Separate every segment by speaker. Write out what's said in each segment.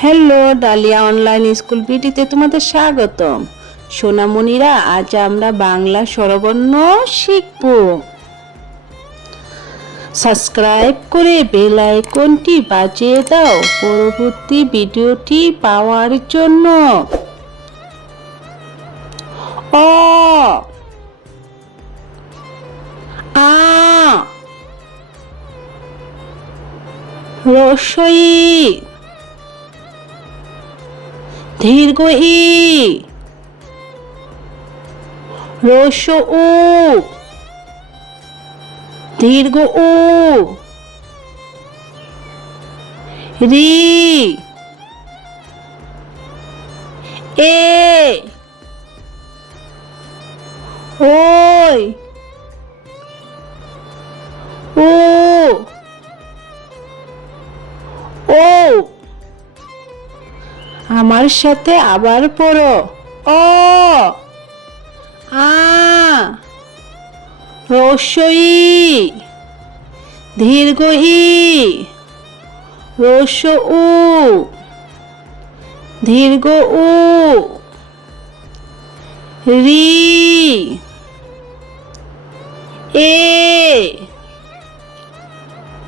Speaker 1: Hello Dalia online school পিটিতে তোমাদের স্বাগতম। সোনামণিরা, আজ আমরা বাংলা স্বরবর্ণ শিখব। সাবস্ক্রাইব করে বেল আইকনটি বাজিয়ে দাও পরবর্তী ভিডিওটি পাওয়ার জন্য। অ, আ, রসই। দীর্ঘ ই রস উ দীর্ঘ উ রি। এ। ওই। আমার সাথে আবার পড়ো। অ। আ। রসই। দীর্ঘ ই রস উ দীর্ঘ উ রি। এ।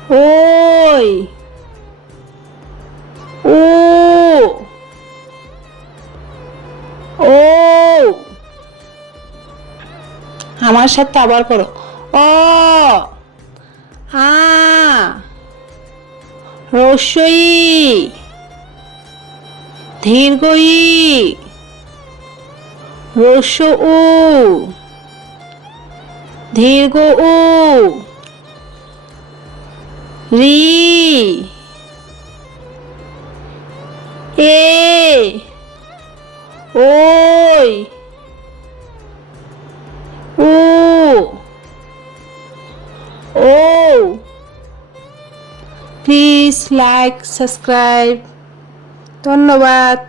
Speaker 1: ওই। আমার সাথে আবার করো। অ। আ রসই দীর্ঘ ই রস উ দীর্ঘ উ রি। এ। ওই। ও প্লিজ লাইক সাবস্ক্রাইব ধন্যবাদ